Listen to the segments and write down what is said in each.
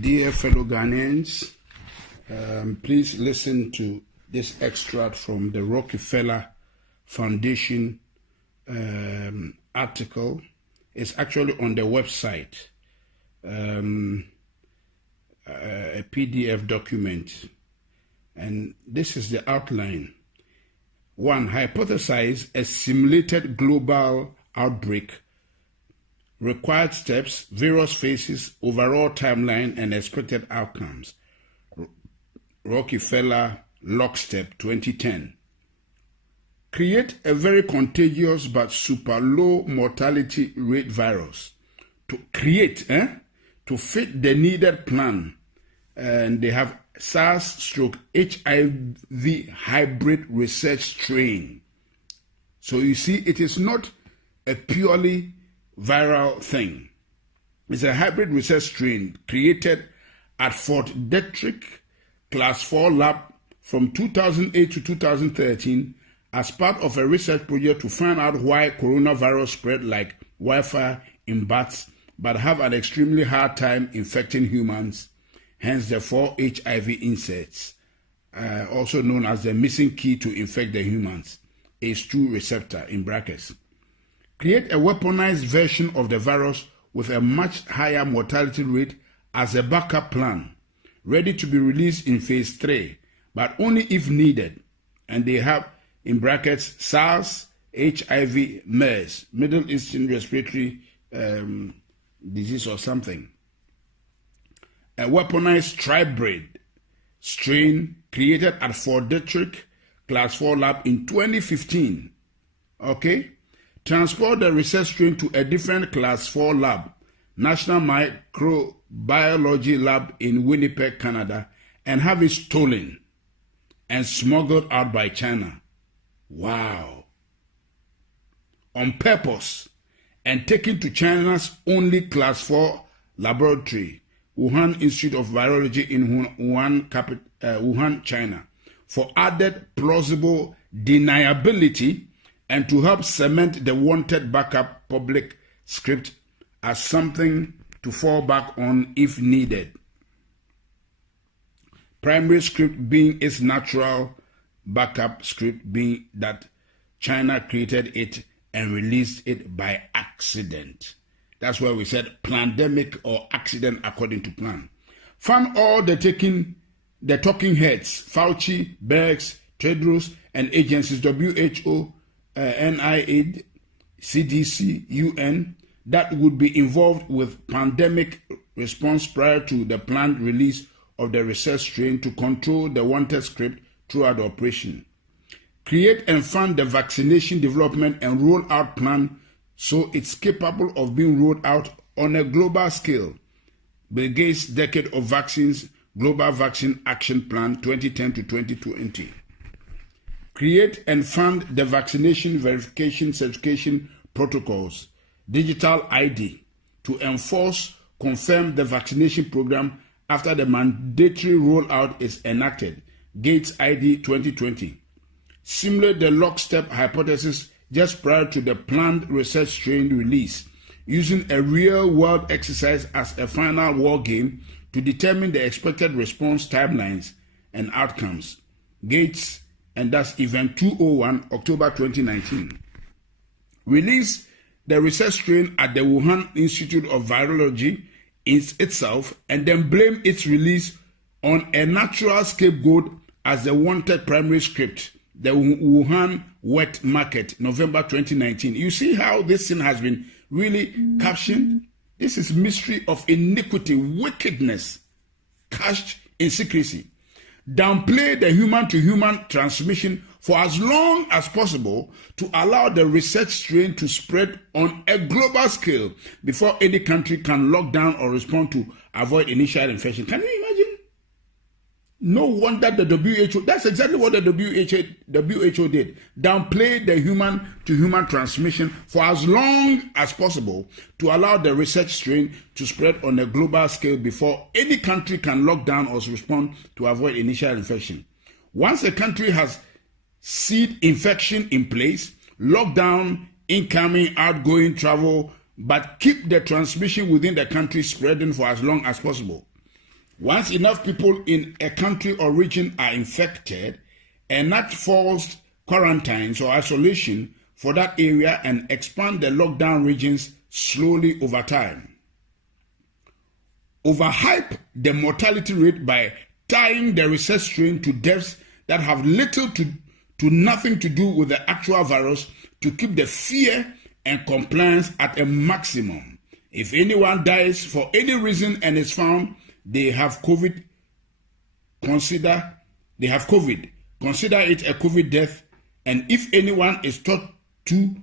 Dear fellow Ghanaians, please listen to this extract from the Rockefeller Foundation article. It's actually on the website, a PDF document. And this is the outline. 1. Hypothesize a simulated global outbreak. Required steps, various phases, overall timeline, and expected outcomes. Rockefeller Lockstep 2010. Create a very contagious but super low mortality rate virus. To fit the needed plan. And they have SARS/HIV hybrid research strain. So you see, it is not a purely viral thing. It's a hybrid research strain created at Fort Detrick Class 4 lab from 2008 to 2013 as part of a research project to find out why coronavirus spread like wildfire in bats but have an extremely hard time infecting humans, hence the 4 HIV insects, also known as the missing key to infect the humans, ACE2 receptor in brackets. Create a weaponized version of the virus with a much higher mortality rate as a backup plan, ready to be released in phase 3, but only if needed. And they have, in brackets, SARS, HIV, MERS, Middle Eastern Respiratory Disease or something. A weaponized tribrid strain created at Fort Detrick Class 4 lab in 2015. Okay? Transport the research strain to a different Class 4 lab, National Microbiology Lab in Winnipeg, Canada, and have it stolen and smuggled out by China. Wow. On purpose, and taken to China's only Class 4 laboratory, Wuhan Institute of Virology in Wuhan, China, for added plausible deniability and to help cement the wanted backup public script as something to fall back on if needed. Primary script being its natural backup script being that China created it and released it by accident. That's why we said pandemic or accident according to plan. Fund all the talking heads, Fauci, Bergs, Tedros, and agencies, WHO, NIH, CDC, UN, that would be involved with pandemic response prior to the planned release of the research strain to control the wanted script throughout the operation. Create and fund the vaccination development and rollout plan so it's capable of being rolled out on a global scale. Bill Gates' Decade of Vaccines Global Vaccine Action Plan 2010 to 2020. Create and fund the vaccination verification certification protocols, digital ID, to enforce, confirm the vaccination program after the mandatory rollout is enacted, Gates ID 2020. Simulate the lockstep hypothesis just prior to the planned research strain release, using a real-world exercise as a final war game to determine the expected response timelines and outcomes. Gates, and that's Event 201, October 2019. Release the research strain at the Wuhan Institute of Virology itself, and then blame its release on a natural scapegoat as the wanted primary script, the Wuhan wet market, November 2019. You see how this thing has been really captioned? This is mystery of iniquity, wickedness, cached in secrecy. Downplay the human-to-human transmission for as long as possible to allow the research strain to spread on a global scale before any country can lock down or respond to avoid initial infection. Can you imagine? No wonder the WHO, that's exactly what the WHO did. Downplay the human-to-human transmission for as long as possible to allow the research strain to spread on a global scale before any country can lock down or respond to avoid initial infection. Once a country has seed infection in place, lock down incoming, outgoing travel, but keep the transmission within the country spreading for as long as possible. Once enough people in a country or region are infected, enact forced quarantines or isolation for that area and expand the lockdown regions slowly over time. Overhype the mortality rate by tying the research strain to deaths that have little to nothing to do with the actual virus to keep the fear and compliance at a maximum. If anyone dies for any reason and is found they have COVID, consider it a COVID death, and if anyone is thought to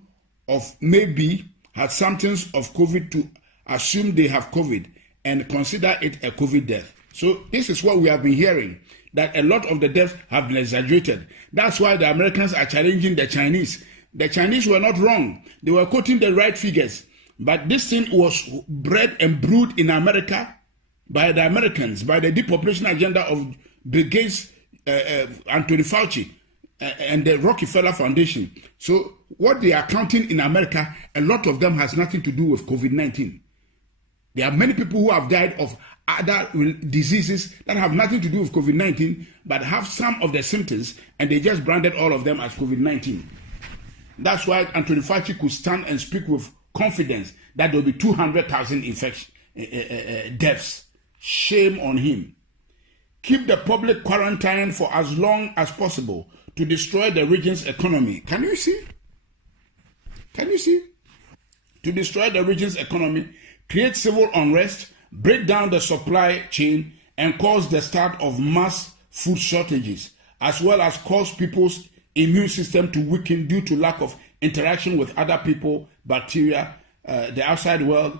of maybe had symptoms of COVID, to assume they have COVID and consider it a COVID death. So this is what we have been hearing, that a lot of the deaths have been exaggerated. That's why the Americans are challenging the Chinese. The Chinese were not wrong. They were quoting the right figures. But this thing was bred and brewed in America by the Americans, by the depopulation agenda of Bill Gates, Anthony Fauci, and the Rockefeller Foundation. So what they are counting in America, a lot of them has nothing to do with COVID-19. There are many people who have died of other diseases that have nothing to do with COVID-19, but have some of the symptoms, and they just branded all of them as COVID-19. That's why Anthony Fauci could stand and speak with confidence that there will be 200,000 deaths. Shame on him. Keep the public quarantine for as long as possible to destroy the region's economy. Can you see? Can you see? To destroy the region's economy, create civil unrest, break down the supply chain, and cause the start of mass food shortages, as well as cause people's immune system to weaken due to lack of interaction with other people, bacteria, the outside world,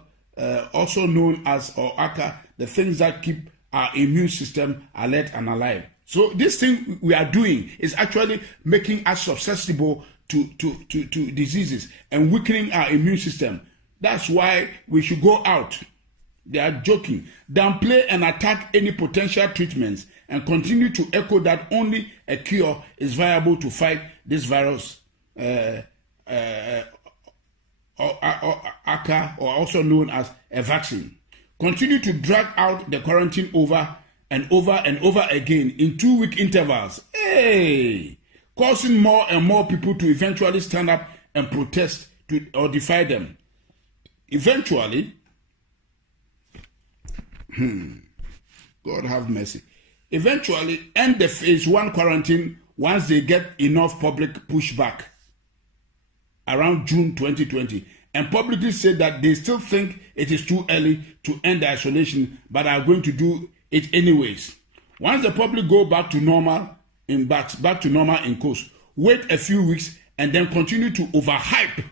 also known as, or aka, the things that keep our immune system alert and alive. So this thing we are doing is actually making us susceptible to diseases and weakening our immune system. That's why we should go out. They are joking. Downplay and attack any potential treatments and continue to echo that only a cure is viable to fight this virus, or also known as a vaccine. Continue to drag out the quarantine over and over and over again in 2-week intervals. Hey! Causing more and more people to eventually stand up and protest or defy them. Eventually, God have mercy. Eventually, end the phase 1 quarantine once they get enough public pushback around June 2020, and publicly said that they still think it is too early to end the isolation, but are going to do it anyways. Once the public go back to normal in course, wait a few weeks and then continue to overhype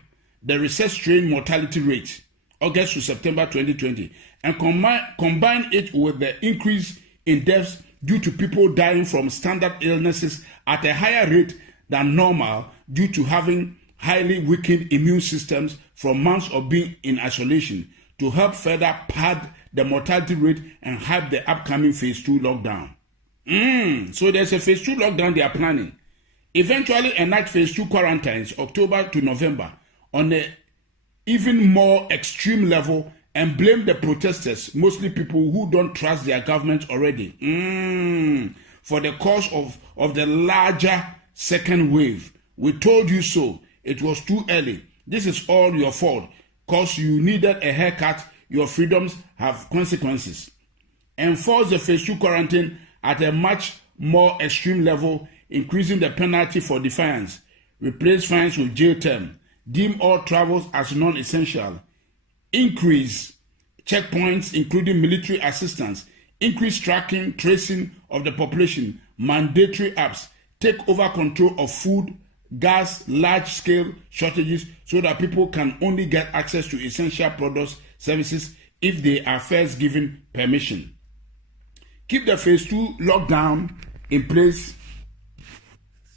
the research strain mortality rate, August to September 2020, and combine it with the increase in deaths due to people dying from standard illnesses at a higher rate than normal due to having highly weakened immune systems from months of being in isolation, to help further pad the mortality rate and hype the upcoming phase 2 lockdown. So there's a phase 2 lockdown they are planning. Eventually enact phase 2 quarantines October to November on an even more extreme level and blame the protesters, mostly people who don't trust their government already, for the cause of the larger second wave. We told you so. It was too early. This is all your fault. Because you needed a haircut, your freedoms have consequences. Enforce the phase 2 quarantine at a much more extreme level, increasing the penalty for defiance. Replace fines with jail term. Deem all travels as non-essential. Increase checkpoints, including military assistance. Increase tracking, tracing of the population. Mandatory apps. Take over control of food, gas, large-scale shortages so that people can only get access to essential products, services, if they are first given permission. Keep the phase 2 lockdown in place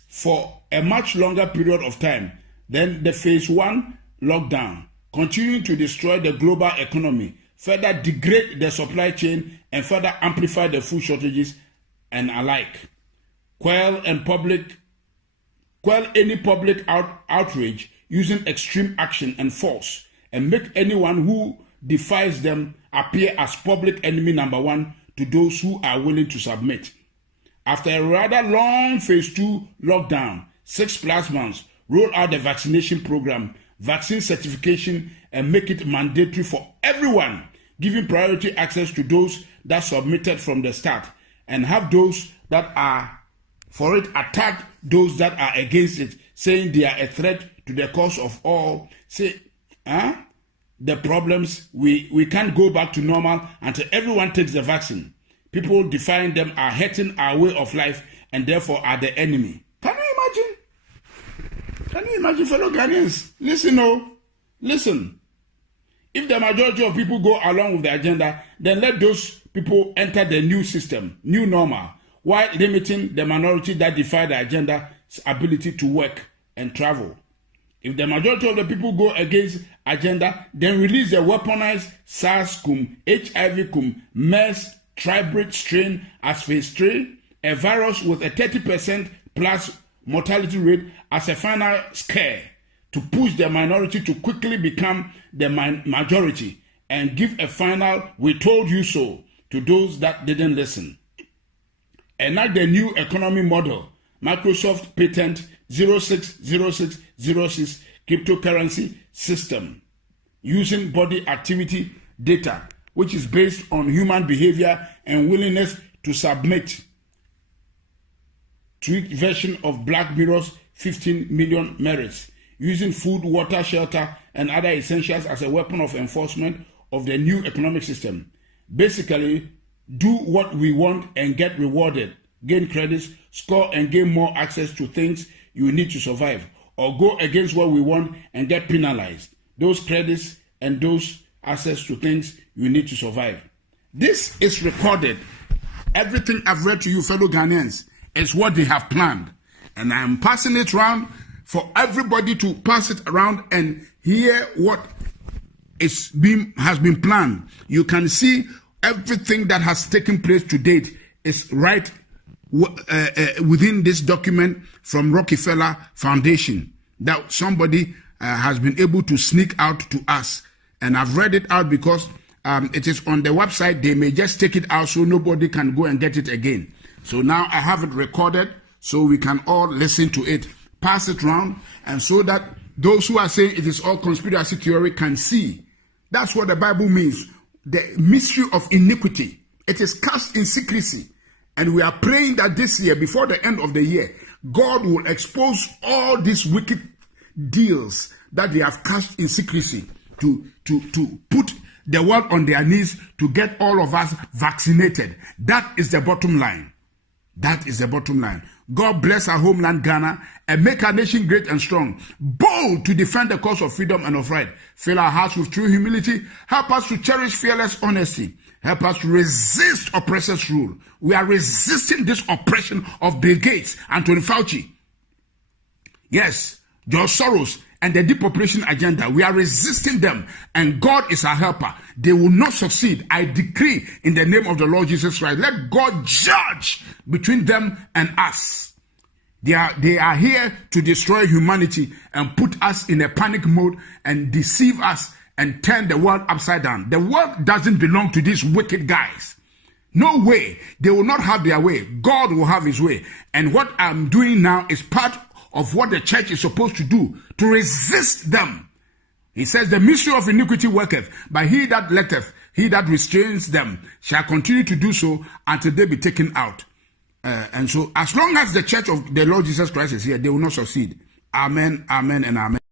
for a much longer period of time than the phase 1 lockdown, continuing to destroy the global economy, further degrade the supply chain, and further amplify the food shortages and alike. Quell any public outrage using extreme action and force, and make anyone who defies them appear as public enemy number 1 to those who are willing to submit. After a rather long phase 2 lockdown, 6+ months, roll out the vaccination program, vaccine certification, and make it mandatory for everyone, giving priority access to those that submitted from the start, and have those that are for it attack those that are against it, saying they are a threat to the cause of all. Say, the problems, we can't go back to normal until everyone takes the vaccine. People defying them are hurting our way of life and therefore are the enemy. Can you imagine? Can you imagine, fellow Ghanaians? Listen. If the majority of people go along with the agenda, then let those people enter the new system, new normal, while limiting the minority that defy the agenda's ability to work and travel. If the majority of the people go against agenda, then release the weaponized SARS, HIV, MERS, tribrid strain as phase 3, a virus with a 30% plus mortality rate as a final scare to push the minority to quickly become the majority and give a final "we told you so" to those that didn't listen. Enact the new economy model, Microsoft patent 060606 cryptocurrency system, using body activity data, which is based on human behavior and willingness to submit. Tweaked version of Black Mirror's 15 million merits, using food, water, shelter, and other essentials as a weapon of enforcement of the new economic system. Basically, do what we want and get rewarded, gain credits, score and gain more access to things you need to survive, or go against what we want and get penalized. Those credits and those access to things you need to survive. This is recorded. Everything I've read to you, fellow Ghanaians, is what they have planned. And I am passing it around for everybody to pass it around and hear what has been planned. You can see everything that has taken place to date is right within this document from Rockefeller Foundation that somebody has been able to sneak out to us. And I've read it out because it is on the website. They may just take it out so nobody can go and get it again. So now I have it recorded so we can all listen to it, pass it around, and so that those who are saying it is all conspiracy theory can see. That's what the Bible means. The mystery of iniquity. It is cast in secrecy. And we are praying that this year, before the end of the year, God will expose all these wicked deals that they have cast in secrecy to put the world on their knees to get all of us vaccinated. That is the bottom line. That is the bottom line. God bless our homeland Ghana and make our nation great and strong, bold to defend the cause of freedom and of right. Fill our hearts with true humility. Help us to cherish fearless honesty. Help us to resist oppressors' rule. We are resisting this oppression of Bill Gates, Anthony Fauci. Yes, George Soros and the depopulation agenda. We are resisting them, and God is our helper. They will not succeed. I decree in the name of the Lord Jesus Christ, let God judge between them and us. They are here to destroy humanity and put us in a panic mode and deceive us and turn the world upside down. The world doesn't belong to these wicked guys. No way. They will not have their way. God will have his way. And what I'm doing now is part of what the church is supposed to do, to resist them. He says, the mystery of iniquity worketh, but he that letteth, he that restrains them, shall continue to do so until they be taken out. And so, as long as the church of the Lord Jesus Christ is here, they will not succeed. Amen, amen, and amen.